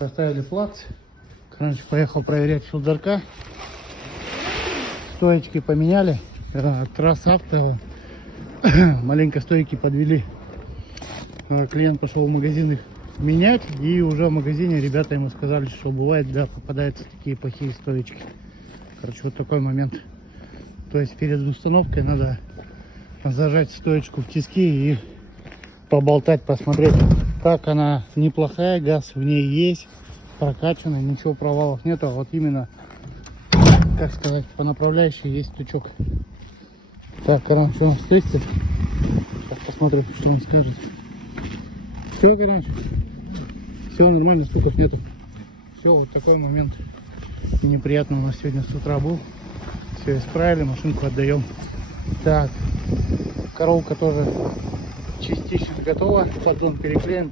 Поставили плац. Короче, поехал проверять шелдерка. Стоечки поменяли. Трасс-авто. Маленько стойки подвели. Клиент пошел в магазин их менять. И уже в магазине ребята ему сказали, что бывает, да, попадаются такие плохие стоечки. Короче, вот такой момент. То есть перед установкой надо зажать стоечку в тиски и поболтать, посмотреть. Так, она неплохая, газ в ней есть, прокачанный, ничего провалов нету. А вот именно, как сказать, по направляющей есть стучок. Так, короче, он стоит. Сейчас посмотрим, что он скажет. Все, короче, все нормально, стуков нету. Все, вот такой момент неприятно у нас сегодня с утра был. Все исправили, машинку отдаем. Так, коробка тоже частично готова, поддон переклеен.